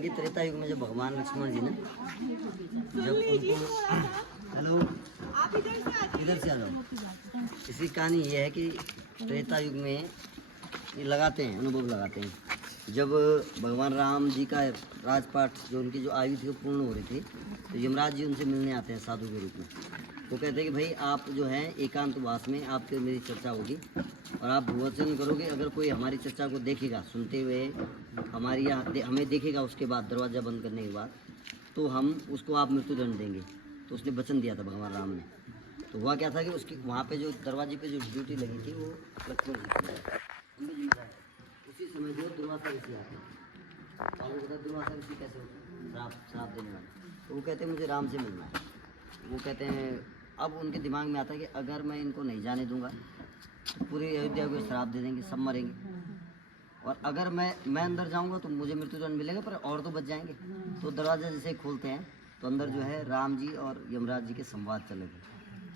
कि त्रेता युग में जब भगवान लक्ष्मण जी ने जब उनको हेलो इधर से आ जाओ। इसकी कहानी ये है कि त्रेता युग में ये लगाते हैं, अनुभव लगाते हैं। जब भगवान राम जी का राजपाट जो उनकी जो आयु थी वो पूर्ण हो रही थी, तो यमराज जी उनसे मिलने आते हैं साधु के रूप में। वो कहते हैं कि भाई आप जो है एकांतवास में आपके मेरी चर्चा होगी और आप भूवचन करोगे। अगर कोई हमारी चर्चा को देखेगा सुनते हुए, हमारी हमें देखेगा, उसके बाद दरवाज़ा बंद करने के बाद, तो हम उसको आप मृत्युदंड देंगे। तो उसने वचन दिया था भगवान राम ने। तो हुआ क्या था कि उसकी वहाँ पे जो दरवाजे पे जो ड्यूटी लगी थी वो लक्ष्मण जी की। उसी समय जो दुर्वासा ऋषि आते हैं, और वो कहते दुर्वासा ऋषि कैसे होते हैं, श्राप देने वाले। तो वो कहते हैं मुझे राम से मिलना है। वो कहते हैं, अब उनके दिमाग में आता है कि अगर मैं इनको नहीं जाने दूंगा तो पूरी अयोध्या को श्राप दे देंगे, सब मरेंगे। और अगर मैं अंदर जाऊंगा तो मुझे मृत्युदंड मिलेगा, पर और तो बच जाएंगे। तो दरवाज़ा जैसे खोलते हैं तो अंदर जो है राम जी और यमराज जी के संवाद चले थे।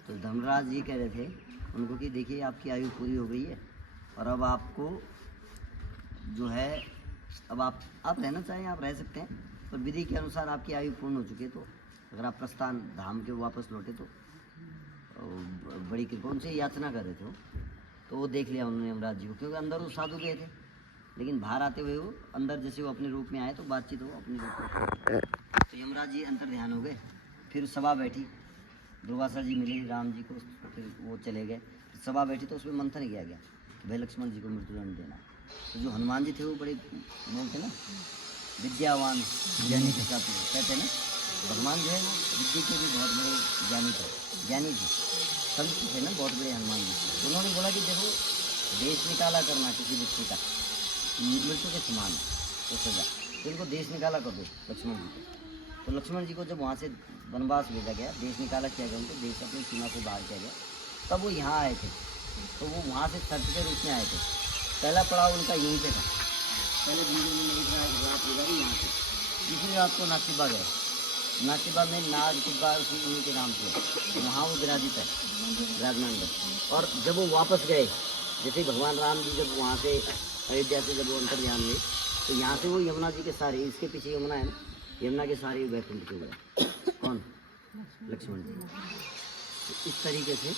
तो धर्मराज जी कह रहे थे उनको कि देखिए आपकी आयु पूरी हो गई है और अब आपको जो है, अब आप रहना चाहें आप रह सकते हैं, पर विधि के अनुसार आपकी आयु पूर्ण हो चुकी है। तो अगर आप प्रस्थान धाम के वापस लौटे तो बड़ी कृपा। उनसे याचना कर रहे थे वो। तो वो देख लिया उन्होंने यमराज जी को, क्योंकि अंदर वो साधु गए थे, लेकिन बाहर आते हुए वो अंदर जैसे वो अपने रूप में आए तो बातचीत हो अपने रूप में। तो यमराज जी अंतर ध्यान हो गए। फिर सभा बैठी, दुर्वासा जी मिले राम जी को, फिर वो चले गए। सभा बैठी तो उसमें मंथन किया गया कि भाई लक्ष्मण जी को मृत्युदंड देना। तो जो हनुमान जी थे वो बड़े बोलते ना विद्यावान ज्ञानी के साथ कहते ना, भगवान जो है वो विद्या के भी बहुत बड़े ज्ञानी थे, ज्ञानी थे, संत थे ना बहुत बड़े हनुमान जी। तो उन्होंने बोला कि देखो देश निकाला करना किसी व्यक्ति का मृत्यु के समान वो सजा, तो इनको देश निकाला कर दो लक्ष्मण जी को। तो लक्ष्मण जी को जब वहाँ से वनवास भेजा गया, देश निकाला किया गया उनको, देश अपनी सीमा को बाहर किया गया, तब वो यहाँ आए थे। तो वो वहाँ से शर्त के रूप में आए थे। पहला पड़ाव उनका यहीं पे था। पहले दिन में लिख रहा है रात गुजारी यहाँ पे, दूसरी रात को नागटिब्बा गए। नागटिब्बा में नाग टिब्बा उन्हीं के नाम से, तो वहाँ वो विराजित है, विराजमान है। और जब वो वापस गए, जैसे भगवान राम जी जब वहाँ से अयोध्या से जब वो अंतर्ध्यान हुए, तो यहाँ से वो यमुना जी के सारे, इसके पीछे यमुना है ना, यमुना के सारे वैकुंठ के हुए। कौन? लक्ष्मण जी। तो इस तरीके से